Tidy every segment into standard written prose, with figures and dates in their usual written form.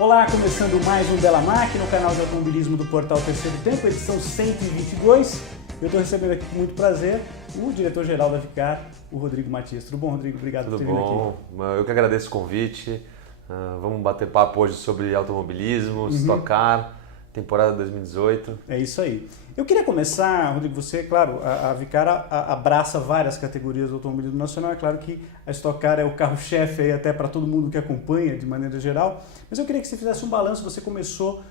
Olá, começando mais um Belamac no canal de automobilismo do Portal Terceiro Tempo, edição 122. Eu estou recebendo aqui com muito prazer o diretor-geral da Vicar, o Rodrigo Matias. Tudo bom, Rodrigo? Obrigado por ter vindo aqui. Tudo bom, eu que agradeço o convite. Vamos bater papo hoje sobre automobilismo, Stock Car, temporada 2018. É isso aí. Eu queria começar, Rodrigo, você, claro, a Vicar abraça várias categorias do automobilismo nacional. É claro que a Stock Car é o carro-chefe aí até para todo mundo que acompanha de maneira geral. Mas eu queria que você fizesse um balanço. Você começou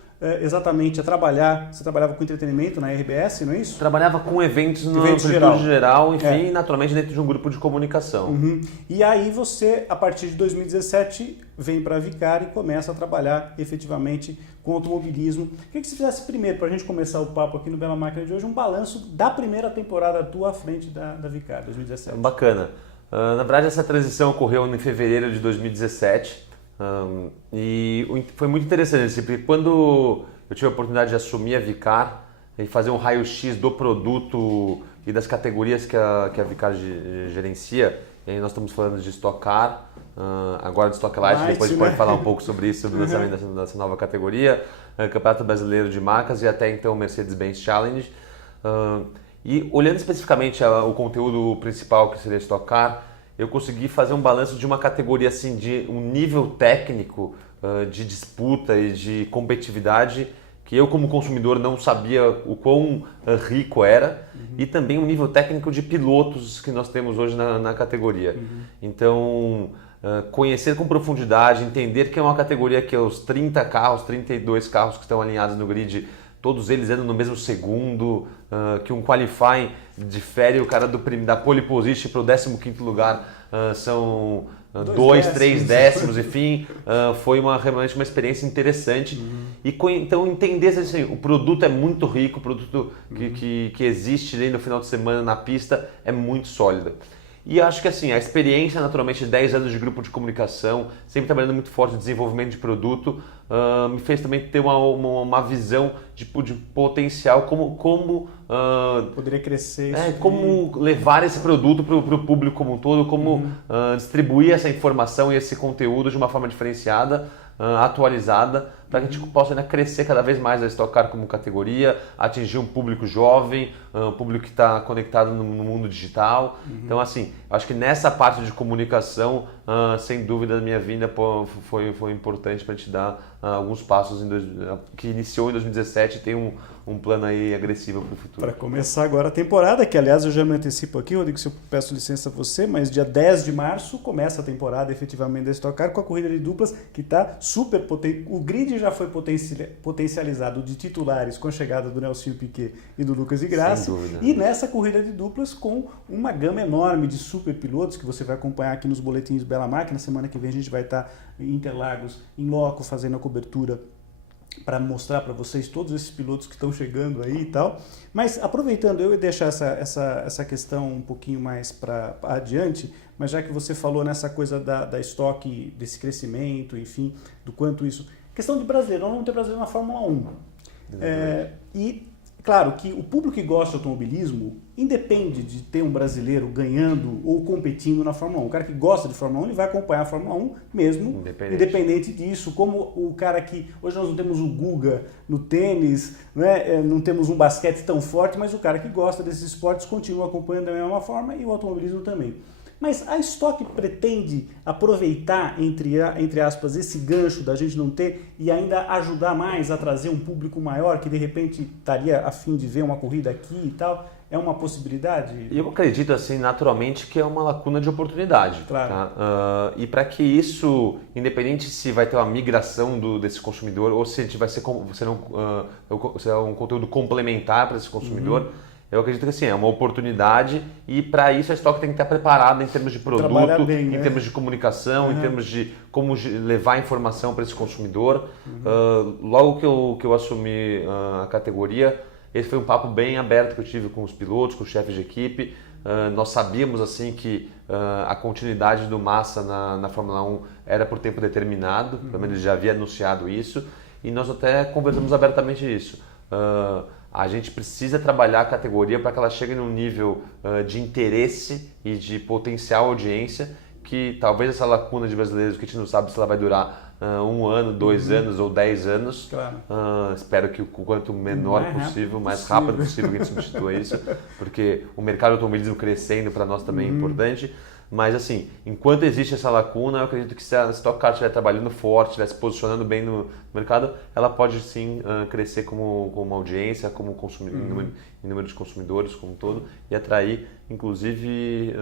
exatamente a trabalhar, você trabalhava com entretenimento na RBS, não é isso? Trabalhava com eventos no Evento geral, enfim, naturalmente dentro de um grupo de comunicação. E aí você, a partir de 2017, vem para a Vicar e começa a trabalhar efetivamente com automobilismo. Queria que você fizesse primeiro, para a gente começar o papo aqui no Bela Máquina de hoje, um balanço da primeira temporada tua à frente da Vicar, 2017. Bacana. Na verdade, essa transição ocorreu em fevereiro de 2017. E foi muito interessante, porque quando eu tive a oportunidade de assumir a Vicar e fazer um raio-x do produto e das categorias que a Vicar gerencia, e aí nós estamos falando de Stock Car, agora de Stock Light, depois a gente pode falar um pouco sobre isso, sobre o lançamento dessa nova categoria, Campeonato Brasileiro de Marcas e até então Mercedes-Benz Challenge. E olhando especificamente o conteúdo principal, que seria Stock Car, eu consegui fazer um balanço de uma categoria assim, de um nível técnico de disputa e de competitividade que eu como consumidor não sabia o quão rico era, e também um nível técnico de pilotos que nós temos hoje na categoria. Então, conhecer com profundidade, entender que é uma categoria que os 30 carros, 32 carros que estão alinhados no grid, todos eles andam no mesmo segundo, que um qualifying difere o cara da pole position para o 15º lugar, são 2, 3 décimos, enfim, foi realmente uma experiência interessante. E então entender assim, o produto é muito rico, o produto que existe aí no final de semana na pista é muito sólido. E acho que assim, a experiência, naturalmente, de 10 anos de grupo de comunicação, sempre trabalhando muito forte em desenvolvimento de produto, me fez também ter uma visão de potencial, como poderia crescer. Como levar esse produto para o público como um todo, como distribuir essa informação e esse conteúdo de uma forma diferenciada, atualizada, para que a gente possa crescer cada vez mais a Stock Car como categoria, atingir um público jovem, um público que está conectado no mundo digital. Então, assim, acho que nessa parte de comunicação, sem dúvida, a minha vinda foi importante para a gente dar alguns passos que iniciou em 2017 e tem um plano aí agressivo para o futuro. Para começar agora a temporada, que aliás eu já me antecipo aqui, Rodrigo, se eu peço licença a você, mas dia 10 de março começa a temporada efetivamente da Stock Car com a corrida de duplas, que está super potente. O grid já foi potencializado de titulares com a chegada do Nelsinho Piquet e do Lucas de Grassi. Sem dúvida. E nessa corrida de duplas com uma gama enorme de super pilotos que você vai acompanhar aqui nos boletins do Bela Máquina. Semana que vem a gente vai estar em Interlagos, em loco, fazendo a cobertura para mostrar para vocês todos esses pilotos que estão chegando aí e tal. Mas aproveitando, eu ia deixar essa questão um pouquinho mais para adiante, mas já que você falou nessa coisa da estoque, desse crescimento, enfim, do quanto isso... Questão de brasileiro, nós não temos brasileiro na Fórmula 1. E claro que o público que gosta de automobilismo independe de ter um brasileiro ganhando ou competindo na Fórmula 1. O cara que gosta de Fórmula 1, ele vai acompanhar a Fórmula 1 mesmo, independente disso. Como o cara que... Hoje nós não temos o Guga no tênis, né? Não temos um basquete tão forte, mas o cara que gosta desses esportes continua acompanhando da mesma forma, e o automobilismo também. Mas a Stock pretende aproveitar, entre aspas, esse gancho da gente não ter e ainda ajudar mais a trazer um público maior que de repente estaria a fim de ver uma corrida aqui e tal? É uma possibilidade? Eu acredito, assim, naturalmente, que é uma lacuna de oportunidade. Claro. Tá? E para que isso, independente se vai ter uma migração desse consumidor ou se vai ser um conteúdo complementar para esse consumidor, eu acredito que assim, é uma oportunidade, e para isso a Stock tem que estar preparada em termos de produto, em termos de comunicação, em termos de como levar informação para esse consumidor. Logo que eu assumi a categoria, esse foi um papo bem aberto que eu tive com os pilotos, com os chefes de equipe. Nós sabíamos assim que a continuidade do Massa na Fórmula 1 era por tempo determinado, pelo menos ele já havia anunciado isso, e nós até conversamos abertamente isso. A gente precisa trabalhar a categoria para que ela chegue num nível de interesse e de potencial audiência, que talvez essa lacuna de brasileiros, que a gente não sabe se ela vai durar 1 ano, 2 anos ou 10 anos. Claro. Espero que o quanto menor possível, mais rápido possível que a gente substitua isso, porque o mercado do automobilismo crescendo para nós também é importante. Mas assim, enquanto existe essa lacuna, eu acredito que se a Stock Car estiver trabalhando forte, estiver se posicionando bem no mercado, ela pode sim crescer como uma audiência, como em número de consumidores como um todo, e atrair inclusive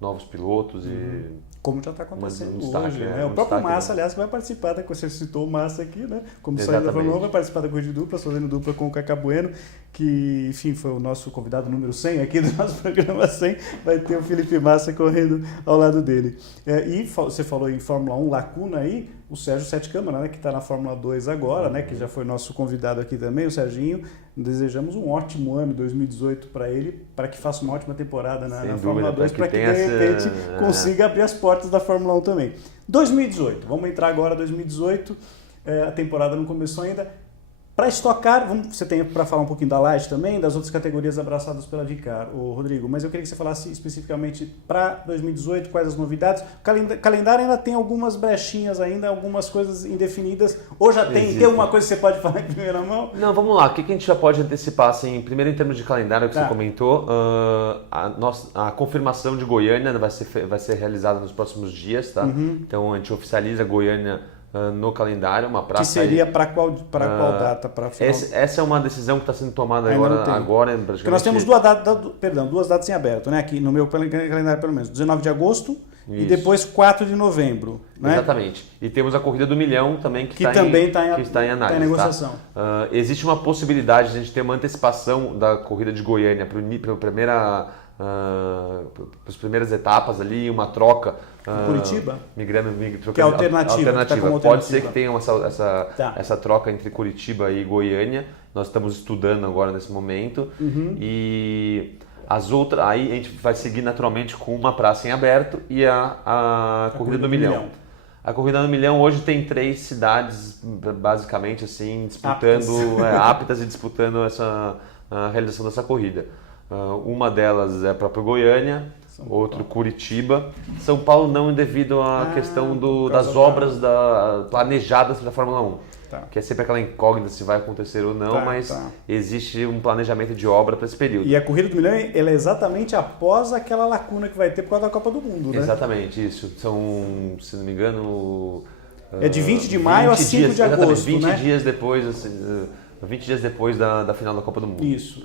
novos pilotos e como já está acontecendo destaque, hoje, né? O próprio Massa, aliás, vai participar você citou o Massa aqui, né? Como saída da Fórmula 1, vai participar da corrida de duplas, fazendo dupla com o Cacá Bueno, que, enfim, foi o nosso convidado número 100 aqui do nosso programa 100, vai ter o Felipe Massa correndo ao lado dele. E você falou em Fórmula 1, lacuna aí, o Sérgio Sete Câmara, né, que está na Fórmula 2 agora, né, que já foi nosso convidado aqui também, o Serginho. Desejamos um ótimo ano 2018 para ele, para que faça uma ótima temporada na Fórmula 2, para que de repente consiga abrir as portas da Fórmula 1 também. 2018, vamos entrar agora 2018, a temporada não começou ainda. Para estocar, você tem para falar um pouquinho da Light também, das outras categorias abraçadas pela Vicar, Rodrigo, mas eu queria que você falasse especificamente para 2018, quais as novidades. O calendário ainda tem algumas brechinhas ainda, algumas coisas indefinidas, ou já tem alguma coisa que você pode falar em primeira mão? Não, vamos lá, o que a gente já pode antecipar, assim, primeiro em termos de calendário que você comentou, a confirmação de Goiânia vai ser realizada nos próximos dias, tá? Então a gente oficializa Goiânia no calendário, uma praça. Que seria para qual data? Essa é uma decisão que está sendo tomada agora praticamente. Porque nós temos duas datas em aberto, né? Aqui no meu calendário pelo menos, 19 de agosto e depois 4 de novembro. Né? Exatamente. E temos a Corrida do Milhão também que também está em análise. Tá em negociação. Tá? Existe uma possibilidade de a gente ter uma antecipação da Corrida de Goiânia para as primeiras etapas ali, uma troca. Curitiba? Trocando, que é alternativa. Tá pode ser que tenha essa troca entre Curitiba e Goiânia. Nós estamos estudando agora nesse momento. E as outras, aí a gente vai seguir naturalmente com uma praça em aberto e a Corrida do Milhão. A Corrida do Milhão hoje tem 3 cidades basicamente assim disputando aptas e disputando a realização dessa corrida. Uma delas é a própria Goiânia, outro Curitiba. São Paulo não devido à questão das obras planejadas da Fórmula 1. Tá. Que é sempre aquela incógnita se vai acontecer ou não, mas existe um planejamento de obra para esse período. E a Corrida do Milhão ela é exatamente após aquela lacuna que vai ter por causa da Copa do Mundo, né? Exatamente, isso. São, se não me engano... É de 20 de maio a 5 de agosto, 20 né? dias depois, 20 dias depois da final da Copa do Mundo. Isso.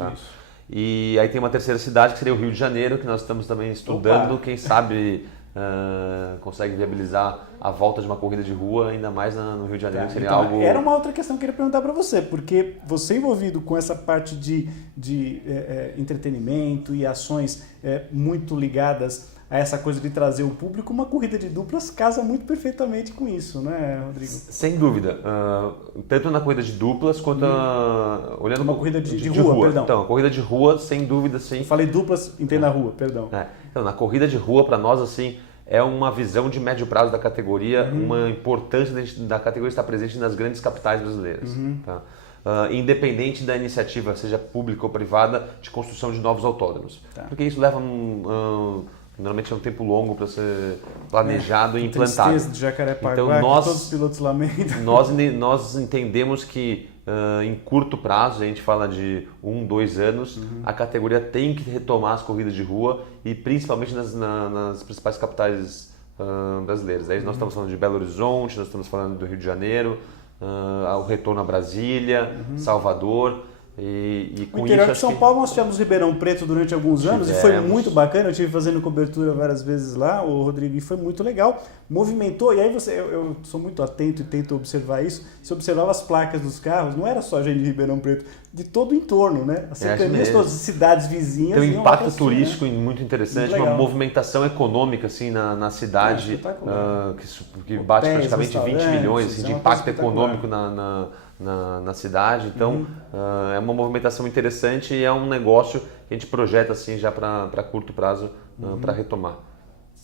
E aí tem uma terceira cidade, que seria o Rio de Janeiro, que nós estamos também estudando. Quem sabe consegue viabilizar a volta de uma corrida de rua, ainda mais no Rio de Janeiro. Seria então, algo... Era uma outra questão que eu queria perguntar para você, porque você envolvido com essa parte de entretenimento e ações muito ligadas a essa coisa de trazer o público, uma corrida de duplas casa muito perfeitamente com isso, né, Rodrigo? Sem dúvida. Tanto na corrida de duplas quanto olhando uma corrida de rua, perdão. Então, a corrida de rua, sem dúvida, sim. Eu falei duplas, entenda a rua, perdão. Então, na corrida de rua, para nós, assim, é uma visão de médio prazo da categoria, uma importância da categoria estar presente nas grandes capitais brasileiras. Tá? Independente da iniciativa, seja pública ou privada, de construção de novos autódromos. Porque isso leva normalmente é um tempo longo para ser planejado e implantado. Tristeza de Jacarepaguá, então, todos os pilotos lamentam. Nós entendemos que em curto prazo, a gente fala de 1, 2 anos, a categoria tem que retomar as corridas de rua e principalmente nas principais capitais brasileiras. Aí nós estamos falando de Belo Horizonte, nós estamos falando do Rio de Janeiro, o retorno a Brasília, Salvador. E com o interior isso, de São Paulo nós tivemos Ribeirão Preto durante alguns anos e foi muito bacana, eu estive fazendo cobertura várias vezes lá, o Rodrigo, e foi muito legal, movimentou, e aí eu sou muito atento e tento observar isso, você observava as placas dos carros, não era só a gente de Ribeirão Preto, de todo o entorno, né? As cercanias, todas as cidades vizinhas. Tem um impacto turístico muito interessante, muito uma movimentação econômica assim, na cidade, que bate praticamente 20 milhões assim, de impacto econômico na cidade, então é uma movimentação interessante e é um negócio que a gente projeta assim já para curto prazo para retomar.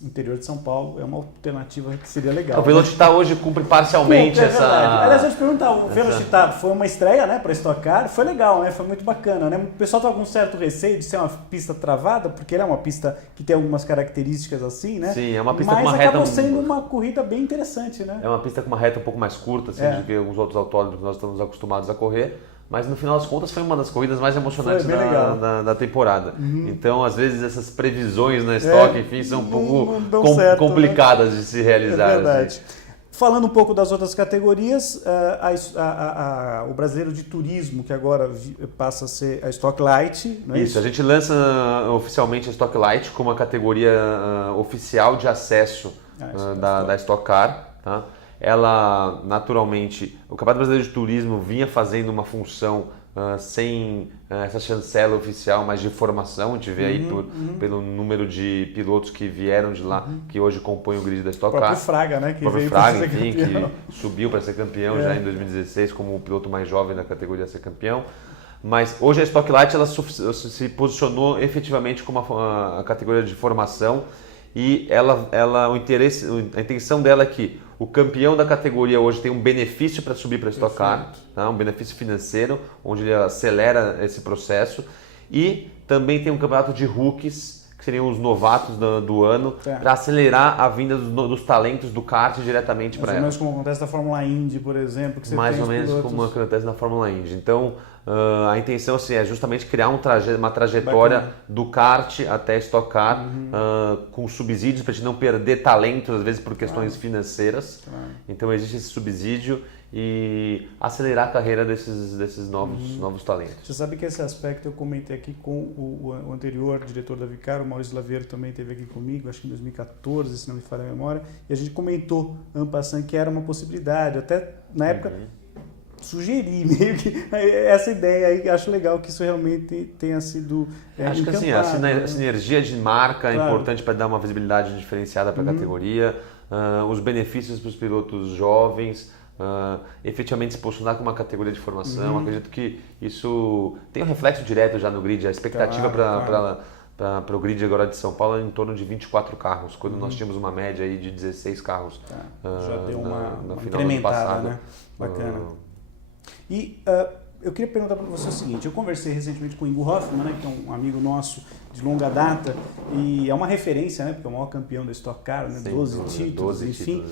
interior de São Paulo é uma alternativa que seria legal. O Velocitar hoje cumpre parcialmente É essa... verdade. Aliás, eu te perguntar, o Velocitar foi uma estreia, né, para Stock Car, foi legal, né, foi muito bacana, né? O pessoal estava com um certo receio de ser uma pista travada, porque ele é uma pista que tem algumas características assim, né? Sim, é uma pista mas com uma reta... acabou sendo uma corrida bem interessante, né? É uma pista com uma reta um pouco mais curta assim, do que alguns outros autódromos que nós estamos acostumados a correr. Mas no final das contas foi uma das corridas mais emocionantes da temporada. Então, às vezes, essas previsões na estoque, enfim, são um pouco complicadas, né, de se realizar. É verdade. Assim. Falando um pouco das outras categorias, o brasileiro de turismo, que agora passa a ser a Stock Light, não é isso? A gente lança oficialmente a Stock Light como a categoria oficial de acesso da Stock Car, tá? Ela, naturalmente, o Campeonato Brasileiro de Turismo vinha fazendo uma função sem essa chancela oficial, mas de formação. A gente vê aí pelo número de pilotos que vieram de lá, que hoje compõem o grid da Stock Car. O próprio Fraga, né? Que veio Fraga, enfim, que subiu para ser campeão já em 2016 como o piloto mais jovem da categoria a ser campeão. Mas hoje a Stock Light ela se posicionou efetivamente como a categoria de formação e a intenção dela é que o campeão da categoria hoje tem um benefício para subir para a Stock Car, tá? Um benefício financeiro, onde ele acelera esse processo. E também tem um campeonato de rookies, que seriam os novatos do ano, para acelerar a vinda dos talentos do kart diretamente para ela. Mais ou menos como acontece na Fórmula Indy, por exemplo. Que você mais tem ou menos pilotos... como acontece na Fórmula Indy. Então, a intenção assim, é justamente criar uma trajetória do kart até Stock Car, com subsídios para a gente não perder talentos, às vezes por questões financeiras. Então existe esse subsídio e acelerar a carreira desses novos talentos. Você sabe que esse aspecto eu comentei aqui com o anterior diretor da Vicar, o Maurício Laveiro, também esteve aqui comigo, acho que em 2014, se não me falha a memória, e a gente comentou, en passant, que era uma possibilidade, até na época sugeri meio que essa ideia aí, acho legal que isso realmente tenha sido acho que assim, a sinergia de marca é importante para dar uma visibilidade diferenciada para a categoria, os benefícios para os pilotos jovens, efetivamente se posicionar com uma categoria de formação. Acredito que isso tem um reflexo direto já no grid. A expectativa para o grid agora de São Paulo é em torno de 24 carros, quando nós tínhamos uma média aí de 16 carros. Já deu uma final do ano passado, né? Bacana. E eu queria perguntar para você o seguinte, eu conversei recentemente com o Ingo Hoffmann, né, que é um amigo nosso de longa data, e é uma referência, né, porque é o maior campeão da Stock Car, né, 12 títulos, enfim.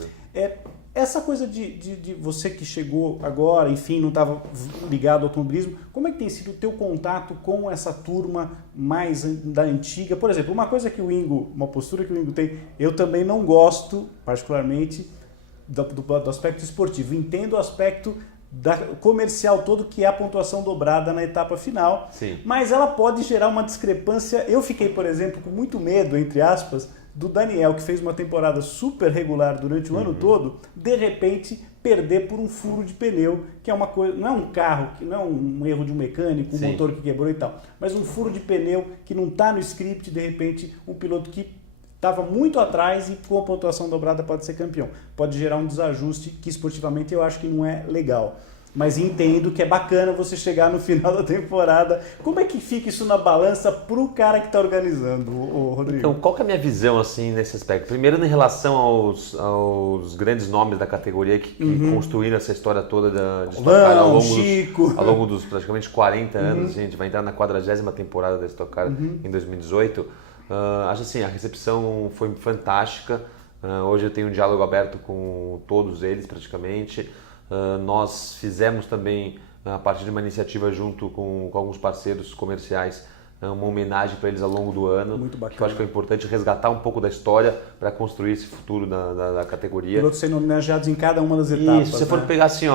Essa coisa de você que chegou agora, enfim, não estava ligado ao automobilismo, como é que tem sido o teu contato com essa turma mais da antiga? Por exemplo, uma postura que o Ingo tem, eu também não gosto, particularmente, do aspecto esportivo. Entendo o aspecto comercial todo, que é a pontuação dobrada na etapa final. Sim. Mas ela pode gerar uma discrepância. Eu fiquei, por exemplo, com muito medo, entre aspas, do Daniel, que fez uma temporada super regular durante o ano todo, de repente perder por um furo de pneu, que é uma coisa, não é um carro, que não é um erro de um mecânico, um motor que quebrou e tal, mas um furo de pneu que não está no script, de repente um piloto que estava muito atrás e com a pontuação dobrada pode ser campeão. Pode gerar um desajuste que esportivamente eu acho que não é legal. Mas entendo que é bacana você chegar no final da temporada. Como é que fica isso na balança para o cara que está organizando, Rodrigo? Então, qual que é a minha visão assim, nesse aspecto? Primeiro, em relação aos grandes nomes da categoria que construíram essa história toda de Stock Car ao longo dos praticamente 40 anos. A gente vai entrar na 40ª temporada da Stock Car em 2018. Acho assim, a recepção foi fantástica. Hoje eu tenho um diálogo aberto com todos eles praticamente. Nós fizemos também, a partir de uma iniciativa junto com alguns parceiros comerciais, uma homenagem para eles ao longo do ano. Muito bacana. Que eu acho que é importante resgatar um pouco da história para construir esse futuro da categoria. Pilotos sendo homenageados em cada uma das etapas. Isso, se você for pegar assim,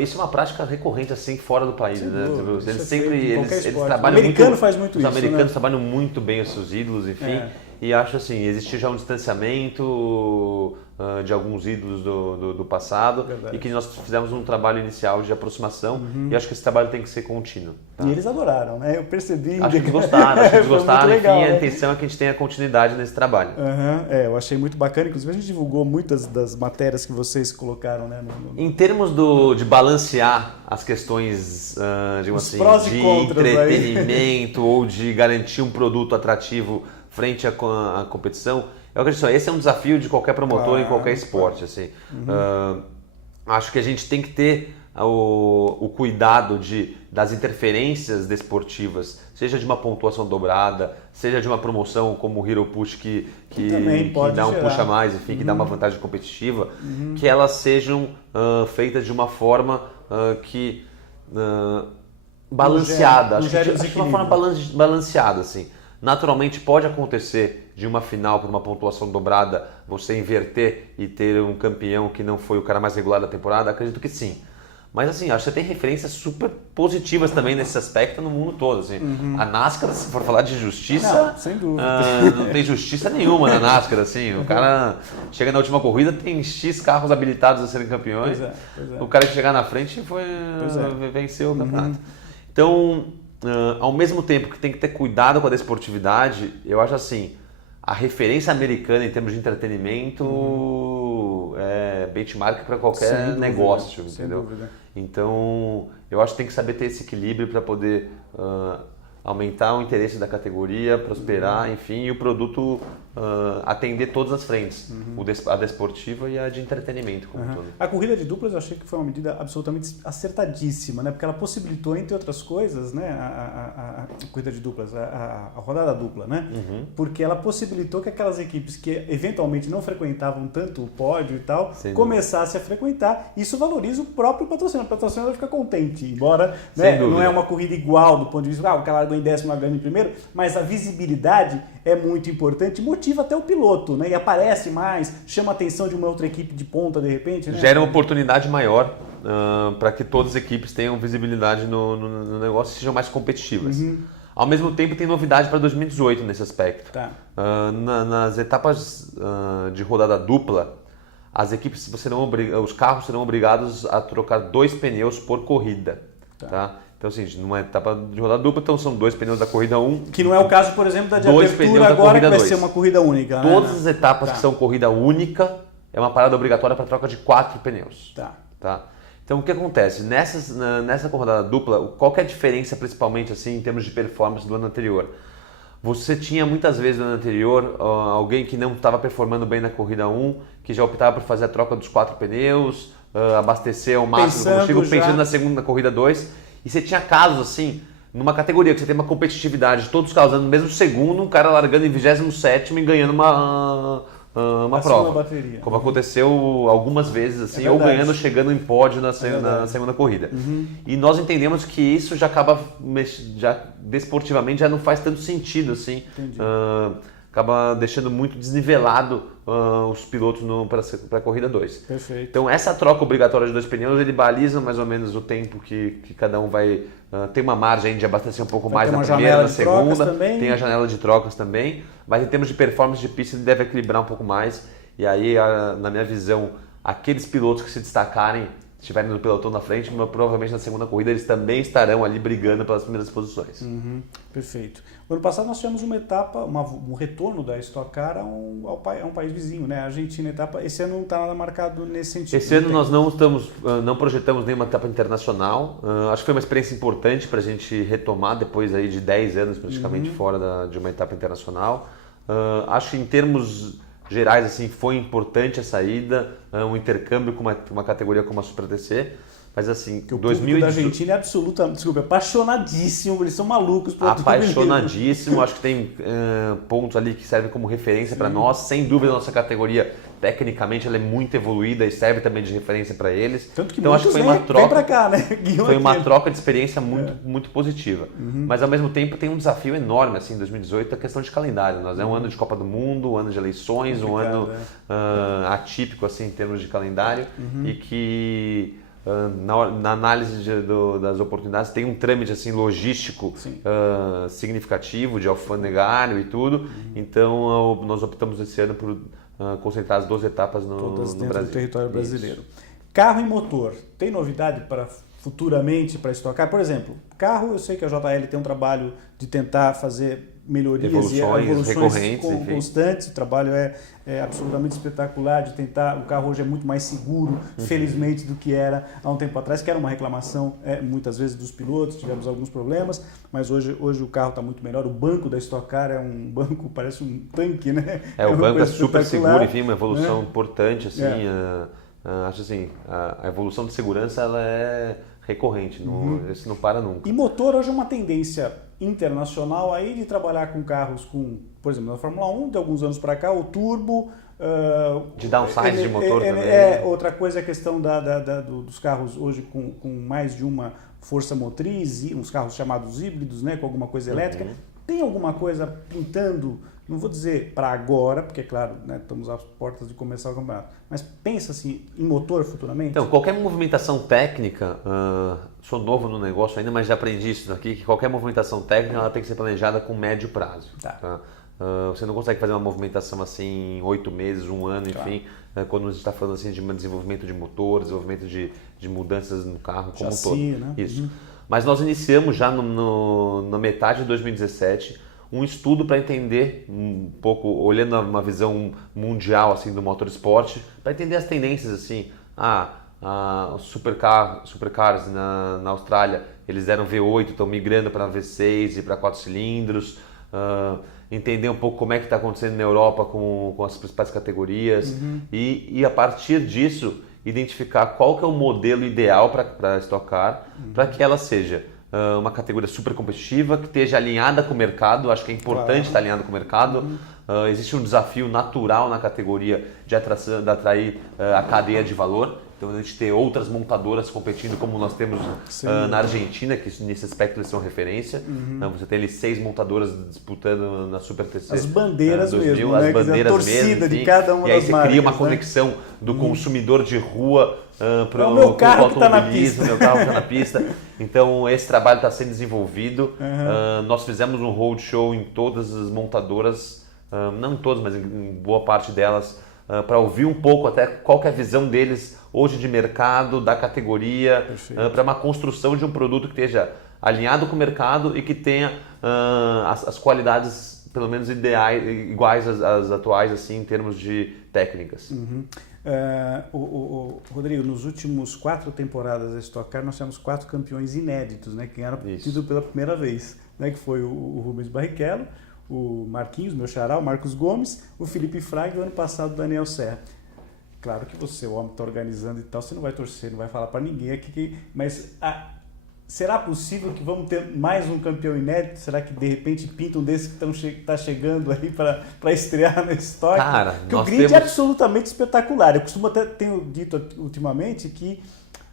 isso é uma prática recorrente assim fora do país, né? Eles trabalham o americano faz muito isso. Os americanos trabalham muito bem os seus ídolos, enfim. E acho assim, existe já um distanciamento de alguns ídolos do passado. Verdade. E que nós fizemos um trabalho inicial de aproximação e acho que esse trabalho tem que ser contínuo. Tá? E eles adoraram, né? Eu percebi. Acho que eles gostaram, legal, enfim, né? A intenção é que a gente tenha continuidade nesse trabalho. Eu achei muito bacana, inclusive a gente divulgou muitas das matérias que vocês colocaram, né? Em termos de balancear as questões digamos assim, de entretenimento ou de garantir um produto atrativo frente à competição, eu acredito, esse é um desafio de qualquer promotor em qualquer esporte. Assim. Acho que a gente tem que ter o cuidado das interferências desportivas, seja de uma pontuação dobrada, seja de uma promoção como o Hero Push que dá um push a mais, enfim, que dá uma vantagem competitiva, que elas sejam feitas de uma forma que balanceada, acho que de uma forma balanceada, assim. Naturalmente pode acontecer de uma final por uma pontuação dobrada você inverter e ter um campeão que não foi o cara mais regular da temporada, acredito que sim. Mas assim, acho que você tem referências super positivas também nesse aspecto no mundo todo. Assim. A NASCAR, se for falar de justiça, não, sem dúvida. Não tem justiça nenhuma na NASCAR. Assim. O cara chega na última corrida, tem X carros habilitados a serem campeões. Pois é. O cara que chegar na frente venceu o campeonato. Então, ao mesmo tempo que tem que ter cuidado com a desportividade, eu acho assim, a referência americana em termos de entretenimento é benchmark para qualquer negócio, entendeu? Então, eu acho que tem que saber ter esse equilíbrio para poder aumentar o interesse da categoria, prosperar, enfim, e o produto atender todas as frentes, a desportiva e a de entretenimento. Como todo. A corrida de duplas eu achei que foi uma medida absolutamente acertadíssima, né? Porque ela possibilitou, entre outras coisas, né, a corrida de duplas, a rodada dupla, né? Porque ela possibilitou que aquelas equipes que eventualmente não frequentavam tanto o pódio e tal, começassem a frequentar. Isso valoriza o próprio patrocinador. O patrocinador fica contente, embora não é uma corrida igual do ponto de vista, o cara largou em décimo, largou em primeiro, mas a visibilidade é muito importante, motiva até o piloto, né? E aparece mais, chama a atenção de uma outra equipe de ponta de repente, né? Gera uma oportunidade maior para que todas as equipes tenham visibilidade no negócio e sejam mais competitivas. Ao mesmo tempo tem novidade para 2018 nesse aspecto. Nas etapas de rodada dupla, as equipes os carros serão obrigados a trocar 2 pneus por corrida. Tá? Então, assim, numa etapa de rodada dupla, então são 2 pneus da corrida 1. Que não é o caso, por exemplo, da de abertura agora, que vai ser uma corrida única. Todas as etapas que são corrida única, é uma parada obrigatória para troca de 4 pneus. Tá? Então, o que acontece? Nessa rodada dupla, qual que é a diferença, principalmente, assim, em termos de performance do ano anterior? Você tinha muitas vezes no ano anterior alguém que não estava performando bem na corrida 1, que já optava por fazer a troca dos 4 pneus, abastecer ao máximo do combustível, pensando na segunda corrida 2. E você tinha casos assim, numa categoria que você tem uma competitividade, todos os carros andando no mesmo segundo, um cara largando em 27º e ganhando uma prova. Bateria. Como aconteceu algumas vezes, assim, ou ganhando, chegando em pódio na segunda corrida. E nós entendemos que isso já acaba, desportivamente, já não faz tanto sentido, assim. Acaba deixando muito desnivelado os pilotos para a corrida 2. Perfeito. Então essa troca obrigatória de 2 pneus, ele baliza mais ou menos o tempo que cada um vai... tem uma margem de abastecer um pouco mais na primeira, na segunda, tem a janela de trocas também, mas em termos de performance de pista ele deve equilibrar um pouco mais, e aí, na minha visão, aqueles pilotos que se destacarem, estiverem no pelotão na frente, provavelmente na segunda corrida eles também estarão ali brigando pelas primeiras posições. Perfeito. No ano passado nós tivemos uma etapa, um retorno da Stock Car a um país vizinho, né? A Argentina, etapa. Esse ano não está nada marcado nesse sentido. Esse ano nós não projetamos nenhuma etapa internacional. Acho que foi uma experiência importante para a gente retomar depois aí de 10 anos praticamente fora de uma etapa internacional. Acho que em termos gerais assim foi importante a saída, um intercâmbio com uma categoria como a Super TC. Mas assim, que o público da Argentina é apaixonadíssimo, eles são malucos por apaixonadíssimo, acho que tem pontos ali que servem como referência para nós. Sem dúvida, a nossa categoria, tecnicamente, ela é muito evoluída e serve também de referência para eles. Tanto que então acho que foi uma troca, pra cá, né? foi uma troca de experiência muito positiva. Mas ao mesmo tempo tem um desafio enorme assim, em 2018, a questão de calendário. Nós é um ano de Copa do Mundo, um ano de eleições, um ano atípico assim, em termos de calendário e que... Na análise das oportunidades tem um trâmite assim, logístico significativo de alfandegário e tudo, então nós optamos esse ano por concentrar as 2 etapas todas no dentro Brasil. do território brasileiro. Carro e motor, tem novidade para futuramente para estocar? Por exemplo, carro, eu sei que a JL tem um trabalho de tentar fazer melhorias evoluções e evoluções recorrentes, enfim. constantes. O trabalho é absolutamente espetacular de tentar. O carro hoje é muito mais seguro, felizmente, do que era há um tempo atrás, que era uma reclamação muitas vezes dos pilotos, tivemos alguns problemas, mas hoje o carro está muito melhor. O banco da Stock Car é um banco, parece um tanque, né? O banco é super seguro, enfim, uma evolução né? importante, assim, acho assim, a evolução de segurança ela é recorrente, esse não para nunca. E motor hoje é uma tendência internacional aí de trabalhar com carros com, por exemplo, na Fórmula 1, de alguns anos para cá, o turbo... de downsize de motor também. Outra coisa é a questão dos carros hoje com mais de uma força motriz, uns carros chamados híbridos, né, com alguma coisa elétrica. Tem alguma coisa pintando, não vou dizer para agora, porque é claro, né, estamos às portas de começar o campeonato, mas pensa assim em motor futuramente? Então, qualquer movimentação técnica, sou novo no negócio ainda, mas já aprendi isso aqui, que qualquer movimentação técnica ela tem que ser planejada com médio prazo. Tá? Você não consegue fazer uma movimentação assim em 8 meses, um ano, enfim, quando a gente está falando assim de desenvolvimento de motor, desenvolvimento de mudanças no carro como um todo. Né? Isso. Mas nós iniciamos já na metade de 2017 um estudo para entender um pouco, olhando uma visão mundial assim do motorsport, para entender as tendências assim. Os supercars na Austrália, eles eram V8, estão migrando para V6 e para 4 cilindros. Entender um pouco como é que está acontecendo na Europa com as principais categorias e a partir disso identificar qual que é o modelo ideal para a Stock Car, para que ela seja uma categoria super competitiva, que esteja alinhada com o mercado. Acho que é importante estar alinhado com o mercado. Existe um desafio natural na categoria de atrair a cadeia de valor. Então a gente ter outras montadoras competindo como nós temos na Argentina, que nesse aspecto eles são referência. Você tem ali 6 montadoras disputando na Super TC. As bandeiras 2000, mesmo, as né? bandeiras a torcida mesmo, de cada uma e aí das você marcas, cria uma né? conexão do consumidor de rua para o meu carro que tá na automobilismo, pista. meu carro está na pista. Então esse trabalho está sendo desenvolvido. Nós fizemos um roadshow em todas as montadoras, não em todas, mas em boa parte delas, para ouvir um pouco até qual que é a visão deles hoje de mercado, da categoria, para uma construção de um produto que esteja alinhado com o mercado e que tenha as qualidades pelo menos iguais às atuais assim em termos de técnicas. Rodrigo, nos últimos 4 temporadas da Stock Car nós tivemos 4 campeões inéditos, né, que ganharam título pela primeira vez, né, que foi o Rubens Barrichello, o Marquinhos, meu xará, o Marcos Gomes, o Felipe Fraga e o ano passado o Daniel Serra. Claro que você, o homem, está organizando e tal, você não vai torcer, não vai falar para ninguém aqui, mas será possível que vamos ter mais um campeão inédito? Será que de repente pinta um desses que está chegando aí para estrear na Stock? Cara, porque o grid é absolutamente espetacular. Eu costumo até tenho dito ultimamente que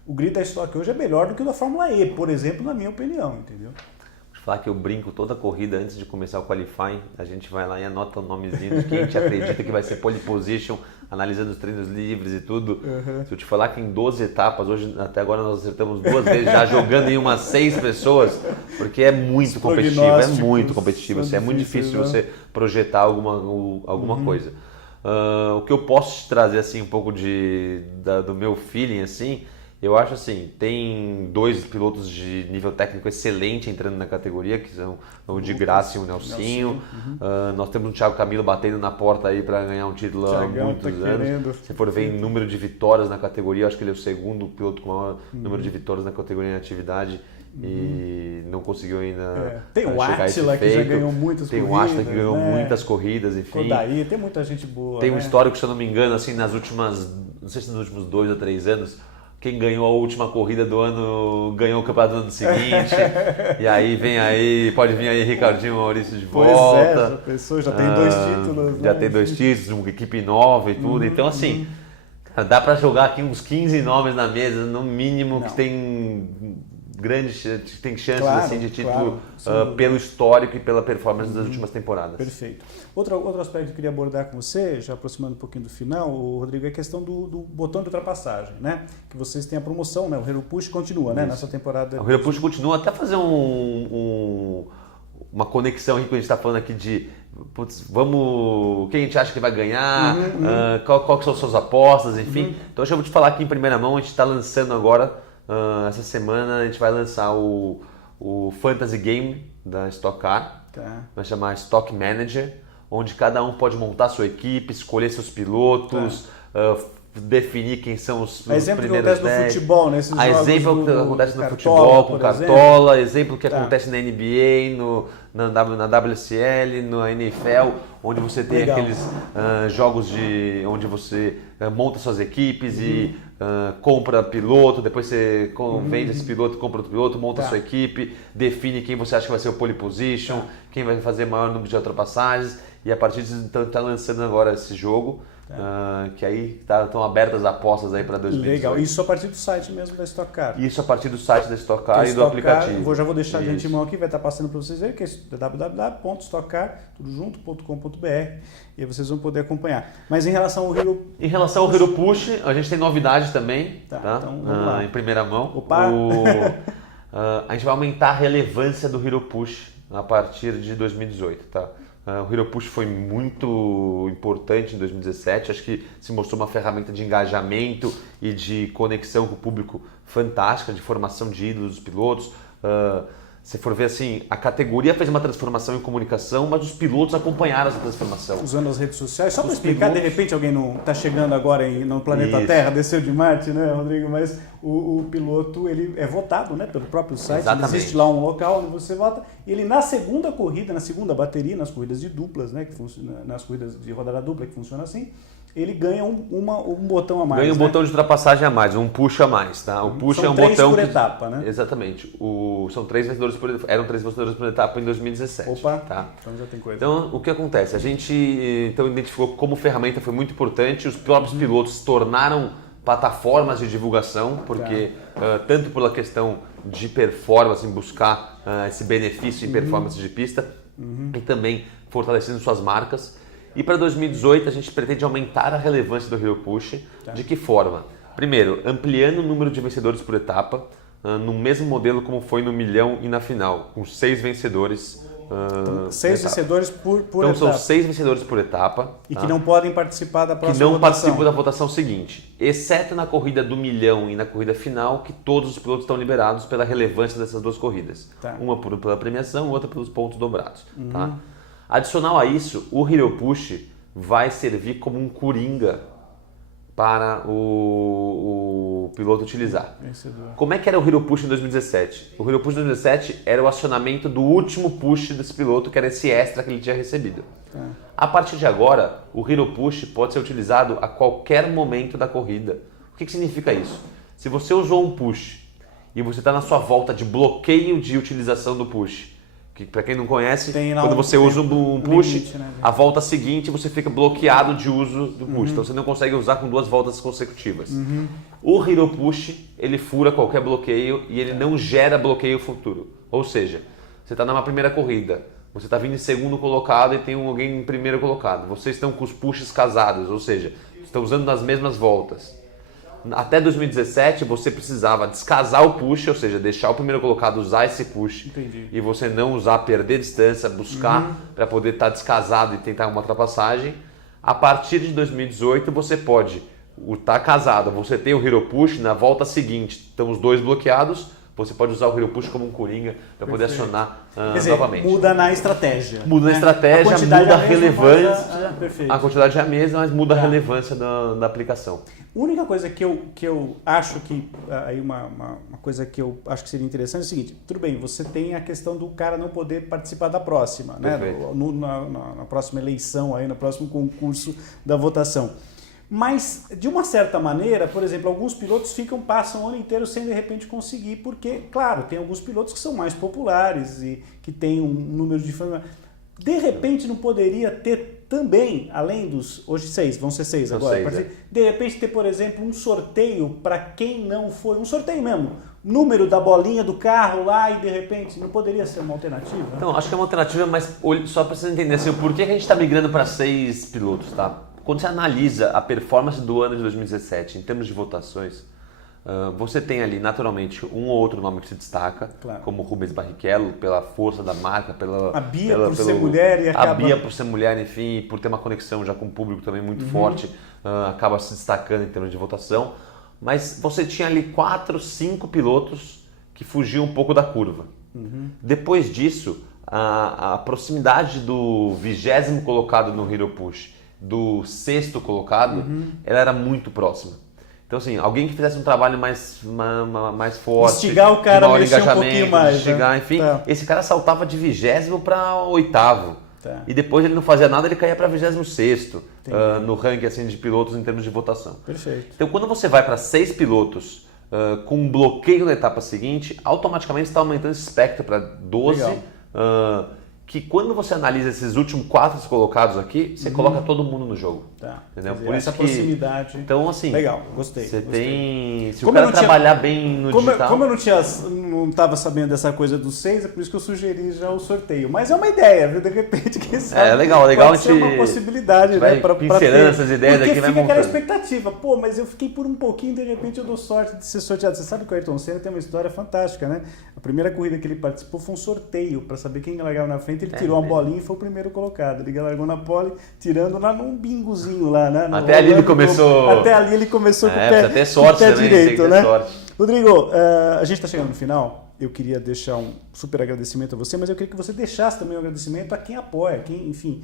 o grid da Stock hoje é melhor do que o da Fórmula E, por exemplo, na minha opinião, entendeu? Falar que eu brinco toda a corrida antes de começar o qualifying, a gente vai lá e anota o nomezinho de quem a gente acredita que vai ser pole position, analisando os treinos livres e tudo. Se eu te falar que em 12 etapas, hoje até agora nós acertamos 2 vezes, já jogando em umas 6 pessoas, porque é muito competitivo, assim, é muito difícil você projetar alguma coisa. O que eu posso te trazer assim um pouco do meu feeling assim, eu acho assim, tem 2 pilotos de nível técnico excelente entrando na categoria, que são o de Graça e o Nelsinho. Nós temos o Thiago Camilo batendo na porta aí para ganhar um título há muitos anos. Se for ver em número de vitórias na categoria, eu acho que ele é o segundo piloto com maior número de vitórias na categoria em atividade e não conseguiu ainda tem o Átila que já ganhou muitas corridas. Tem o Átila que ganhou muitas corridas, enfim. Daí tem muita gente boa. Tem um histórico, se eu não me engano, assim, nas últimas, não sei se nos últimos 2 ou 3 anos, quem ganhou a última corrida do ano ganhou o campeonato do ano seguinte. E aí pode vir aí Ricardinho Maurício de volta. Pois é, já pensou, já tem 2 títulos. Já tem 2 títulos, uma equipe nova e tudo. Então assim, cara, dá para jogar aqui uns 15 nomes na mesa, no mínimo, que tem chances assim, de título pelo histórico e pela performance das últimas temporadas. Perfeito. Outro aspecto que eu queria abordar com você, já aproximando um pouquinho do final, Rodrigo, é a questão do botão de ultrapassagem, né? Que vocês têm a promoção, né? O Hero Push continua, né? Nessa temporada. O Hero Push continua, até fazer uma conexão aí que a gente está falando aqui de quem a gente acha que vai ganhar, qual que são as suas apostas, enfim. Então eu vou te falar aqui em primeira mão, a gente está lançando agora, essa semana a gente vai lançar o Fantasy Game da Stock Car. vai chamar Stock Manager, onde cada um pode montar sua equipe, escolher seus pilotos, definir quem são os exemplo primeiros que acontece no futebol, nesses jogos exemplo que do acontece no Cartola, futebol com por Cartola, exemplo que acontece na NBA, na WSL, na NFL, onde você tem aqueles jogos onde você monta suas equipes e compra piloto, depois você vende esse piloto, compra outro piloto, monta sua equipe, define quem você acha que vai ser o pole position, quem vai fazer maior número de ultrapassagens, e a partir disso então está lançando agora esse jogo. Que aí estão abertas apostas aí para 2018. Legal, isso a partir do site mesmo da Stock Car. Isso a partir do site da Stock Car e do aplicativo. Já vou deixar de antemão aqui, vai estar passando para vocês verem, que é www.stockcar.com.br, e aí vocês vão poder acompanhar. Mas em relação ao Hero... Em relação ao Hero Push, a gente tem novidade também, tá? Então vamos lá. Em primeira mão. Opa! A gente vai aumentar a relevância do Hero Push a partir de 2018, tá? O Hero Push foi muito importante em 2017, acho que se mostrou uma ferramenta de engajamento e de conexão com o público fantástica, de formação de ídolos dos pilotos. Se for ver assim, a categoria fez uma transformação em comunicação, mas os pilotos acompanharam essa transformação. Usando as redes sociais. Só para explicar, de repente alguém não está chegando agora no planeta Terra, desceu de Marte, né, Rodrigo? Mas o piloto ele é votado, né, pelo próprio site. Existe lá um local onde você vota. Ele na segunda corrida, na segunda bateria, nas corridas de duplas, né, que funciona, nas corridas de rodada dupla que funciona assim, ele ganha um botão a mais. Ganha um botão de ultrapassagem a mais, um push a mais, tá? O push São é um botão por etapa, né? Exatamente. São 3 vencedores por etapa. Eram 3 vencedores por etapa em 2017. Opa, tá? Então já tem coisa. Então, o que acontece? A gente identificou como ferramenta foi muito importante, os próprios pilotos se tornaram plataformas de divulgação, porque tanto pela questão de performance, em buscar esse benefício em performance de pista, e também fortalecendo suas marcas. E para 2018 a gente pretende aumentar a relevância do Hero Push. De que forma? Primeiro, ampliando o número de vencedores por etapa, no mesmo modelo como foi no milhão e na final, com 6 vencedores. 6 vencedores por então etapa. são 6 vencedores por etapa. E que não podem participar da próxima votação. Que não votação. participam da votação seguinte, exceto na corrida do milhão e na corrida final, que todos os pilotos estão liberados pela relevância dessas duas corridas. Uma pela premiação, outra pelos pontos dobrados. Tá? Adicional a isso, o Hero Push vai servir como um coringa para o piloto utilizar. Como é que era o Hero Push em 2017? O Hero Push em 2017 era o acionamento do último push desse piloto, que era esse extra que ele tinha recebido. A partir de agora, o Hero Push pode ser utilizado a qualquer momento da corrida. O que significa isso? Se você usou um push e você está na sua volta de bloqueio de utilização do push, que para quem não conhece, quando você usa um push, limite, né? A volta seguinte você fica bloqueado de uso do push, então você não consegue usar com 2 voltas consecutivas. O Hero Push, ele fura qualquer bloqueio e ele não gera bloqueio futuro. Ou seja, você está numa primeira corrida, você está vindo em segundo colocado e tem alguém em primeiro colocado. Vocês estão com os pushes casados, ou seja, estão usando nas mesmas voltas. Até 2017 você precisava descasar o push, ou seja, deixar o primeiro colocado usar esse push. Entendi. E você não usar, perder distância, buscar para poder estar descasado e tentar uma ultrapassagem. A partir de 2018 você pode estar casado, você tem o Hero Push, na volta seguinte estão os 2 bloqueados, você pode usar o Hero Push como um coringa para poder acionar novamente. Muda na estratégia. Muda na estratégia, muda a relevância. Perfeito. A quantidade é a mesma, mas muda a relevância da aplicação. A única coisa que eu acho que, aí uma coisa que eu acho que seria interessante é o seguinte, tudo bem, você tem a questão do cara não poder participar da próxima, né? Na próxima eleição, aí, no próximo concurso da votação. Mas, de uma certa maneira, por exemplo, alguns pilotos passam o ano inteiro sem de repente conseguir, porque, claro, tem alguns pilotos que são mais populares e que têm um número de fãs. De repente não poderia ter também, além dos, hoje 6, vão ser 6 agora, 6, de repente ter, por exemplo, um sorteio para quem não foi, um sorteio mesmo, número da bolinha do carro lá e de repente não poderia ser uma alternativa? Então, acho que é uma alternativa, mas só para vocês entenderem assim, por que a gente está migrando para 6 pilotos, tá? Quando você analisa a performance do ano de 2017 em termos de votações, você tem ali naturalmente um ou outro nome que se destaca, como Rubens Barrichello, pela força da marca, a Bia por ser mulher e acaba... A Bia por ser mulher, enfim, por ter uma conexão já com o público também muito forte, acaba se destacando em termos de votação. Mas você tinha ali 4, 5 pilotos que fugiam um pouco da curva. Depois disso, a proximidade do 20º colocado no Hero Push do 6º colocado, ela era muito próxima. Então, assim, alguém que fizesse um trabalho mais forte, instigar o cara a mexer um engajamento, pouquinho mais, instigar, né? enfim, Tá. esse cara saltava de 20º para 8º. Tá. E depois ele não fazia nada, ele caía para 26º no ranking assim, de pilotos em termos de votação. Perfeito. Então, quando você vai para 6 pilotos com um bloqueio na etapa seguinte, automaticamente está aumentando esse espectro para 12. Que quando você analisa esses últimos 4 colocados aqui, você coloca todo mundo no jogo. Tá. Entendeu? Dizer, Por essa isso que, proximidade. então, assim, Legal, gostei. Você gostei. tem. Se Como o cara eu não tinha- trabalhar bem no digital. Como eu não estava sabendo dessa coisa dos 6, é por isso que eu sugeri já o sorteio. Mas é uma ideia, viu? De repente, quem sabe. É legal pode a ser gente uma possibilidade, vai né? Pra pincelando ter. essas ideias Porque aqui, vai fica aquela montando. expectativa. Pô, mas eu fiquei por um pouquinho, de repente eu dou sorte de ser sorteado. Você sabe que o Ayrton Senna tem uma história fantástica, né? A primeira corrida que ele participou foi um sorteio para saber quem largava na frente. Ele tirou uma bolinha e foi o primeiro colocado. Ele largou na pole, tirando lá num bingozinho lá, né? Até ali ele começou. Até ali ele começou com o pé, Precisa ter sorte com o pé também, direito, tem que ter né? sorte. Rodrigo, a gente está chegando no final. Eu queria deixar um super agradecimento a você, mas eu queria que você deixasse também um agradecimento a quem apoia, quem, enfim,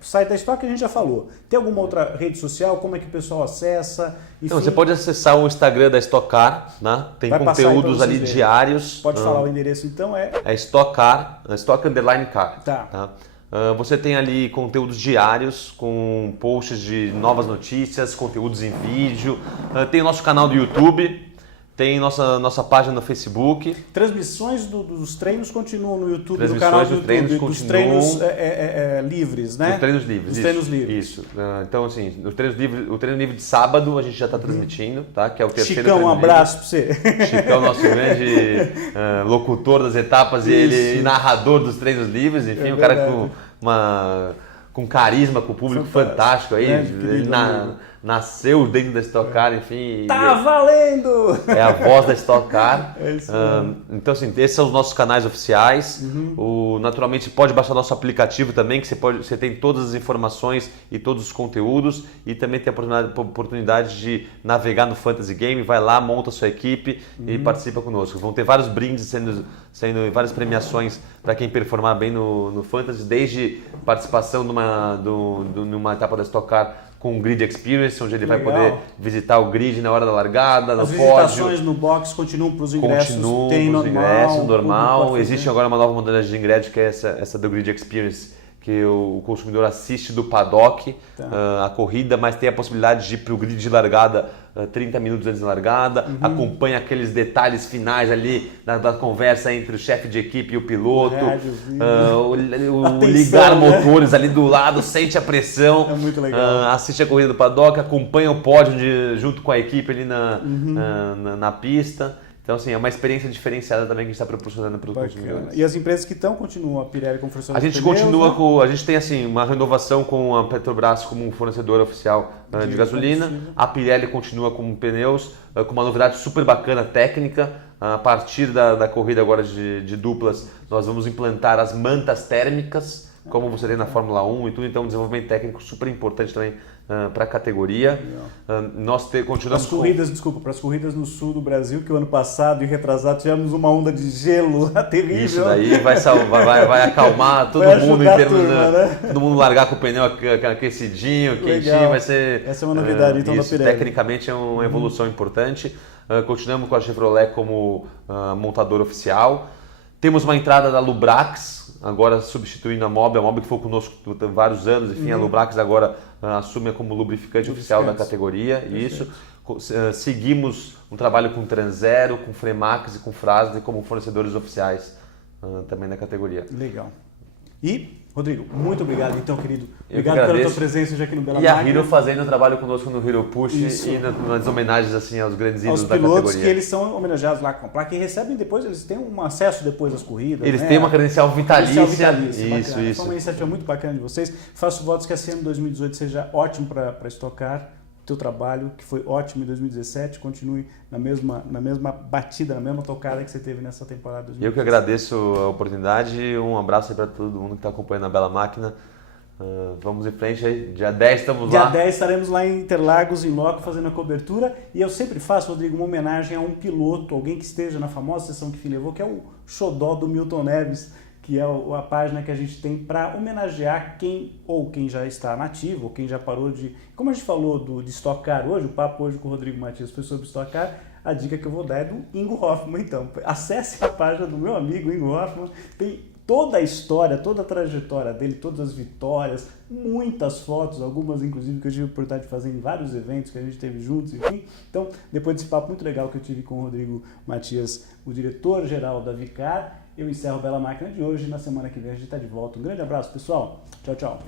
sai da Stock que a gente já falou. Tem alguma outra rede social? Como é que o pessoal acessa? Enfim, Então, você pode acessar o Instagram da Stock Car, né? Tem Vai passar aí conteúdos pra ali vocês verem. diários. Pode falar o endereço então, é... É Stock Car, Stock Underline Car. Tá. Você tem ali conteúdos diários com posts de novas notícias, conteúdos em vídeo. Tem o nosso canal do YouTube, tem nossa página no Facebook. Transmissões dos treinos continuam no YouTube, no Transmissões canal do dos YouTube, treinos dos continuam. treinos livres, né? Os treinos livres. Os isso, treinos livres. Isso. Então, assim, o treino livre de sábado a gente já está transmitindo, tá? Que é o terceiro Chicão, treino um abraço para você. livre. Chicão, nosso grande locutor das etapas e narrador dos treinos livres. Enfim, um cara com carisma, com o público fantástico aí. Ele nasceu dentro da Stock Car, enfim. Tá valendo! É a voz da Stock Car. É isso mesmo. Então, assim, esses são os nossos canais oficiais. Naturalmente, pode baixar nosso aplicativo também, que você tem todas as informações e todos os conteúdos. E também tem a oportunidade de navegar no Fantasy Game. Vai lá, monta a sua equipe e participa conosco. Vão ter vários brindes sendo várias premiações para quem performar bem no Fantasy, desde participação numa etapa da Stock Car com o Grid Experience, onde ele vai poder visitar o grid na hora da largada, no pódio. As visitações no box continuam para os ingressos? Continuam Tem para os ingressos, normal. público Existe agora uma nova modalidade de ingresso, que é essa do Grid Experience, que o consumidor assiste do paddock a corrida, mas tem a possibilidade de ir para o grid de largada 30 minutos antes da largada, acompanha aqueles detalhes finais ali da conversa entre o chefe de equipe e o piloto, ligar motores ali do lado, sente a pressão, é muito legal. Assiste a corrida do paddock, acompanha o pódio junto com a equipe ali na pista. Então, assim, é uma experiência diferenciada também que a gente está proporcionando para os consumidores. E as empresas que estão, continuam a Pirelli como fornecedora de pneus? A gente tem, assim, uma renovação com a Petrobras como fornecedora oficial de gasolina. A Pirelli continua com pneus, com uma novidade super bacana técnica. A partir da corrida agora de duplas, nós vamos implantar as mantas térmicas, como você tem na Fórmula 1 e tudo. Então, um desenvolvimento técnico super importante também para a categoria. Nós continuamos para as corridas no sul do Brasil, que o ano passado e retrasado tivemos uma onda de gelo terrível. Isso daí vai acalmar todo mundo em termos todo mundo largar com o pneu aquecidinho, quentinho, vai ser... Essa é uma novidade então da Pirelli. Tecnicamente é uma evolução importante. Continuamos com a Chevrolet como montador oficial. Temos uma entrada da Lubrax, agora substituindo a Mobil que foi conosco há vários anos, enfim, a Lubrax agora assume como lubrificante oficial da categoria. Isso. Seguimos um trabalho com Tranzero, com Fremax e com Frasle como fornecedores oficiais também da categoria. Legal. E, Rodrigo, muito obrigado então, querido. Obrigado pela tua presença hoje aqui no Bela Máquina. E a Hero fazendo trabalho conosco no Hero Push e nas homenagens assim, aos grandes ídolos da categoria. Aos pilotos que eles são homenageados lá com a placa e recebem depois, eles têm um acesso depois às corridas. Eles têm uma credencial vitalícia. Isso. Foi uma iniciativa muito bacana de vocês. Faço votos que esse ano 2018 seja ótimo para Stock Car. Teu trabalho, que foi ótimo em 2017, continue na mesma batida, na mesma tocada que você teve nessa temporada 2017. Eu que agradeço a oportunidade e um abraço aí para todo mundo que está acompanhando a Bela Máquina. Vamos em frente aí, dia 10 estamos lá. Dia 10 estaremos lá em Interlagos, em loco, fazendo a cobertura. E eu sempre faço, Rodrigo, uma homenagem a um piloto, alguém que esteja na famosa sessão que fim levou, que é o xodó do Milton Neves, que é a página que a gente tem para homenagear quem já está nativo, ou quem já parou de... Como a gente falou de Stock Car hoje, o papo hoje com o Rodrigo Matias foi sobre Stock Car, a dica que eu vou dar é do Ingo Hoffmann. Então, acesse a página do meu amigo Ingo Hoffmann, tem toda a história, toda a trajetória dele, todas as vitórias, muitas fotos, algumas inclusive que eu tive a oportunidade de fazer em vários eventos que a gente teve juntos, enfim. Então, depois desse papo muito legal que eu tive com o Rodrigo Matias, o diretor-geral da Vicar, eu encerro a Bela Máquina de hoje. Na semana que vem a gente está de volta. Um grande abraço, pessoal. Tchau, tchau.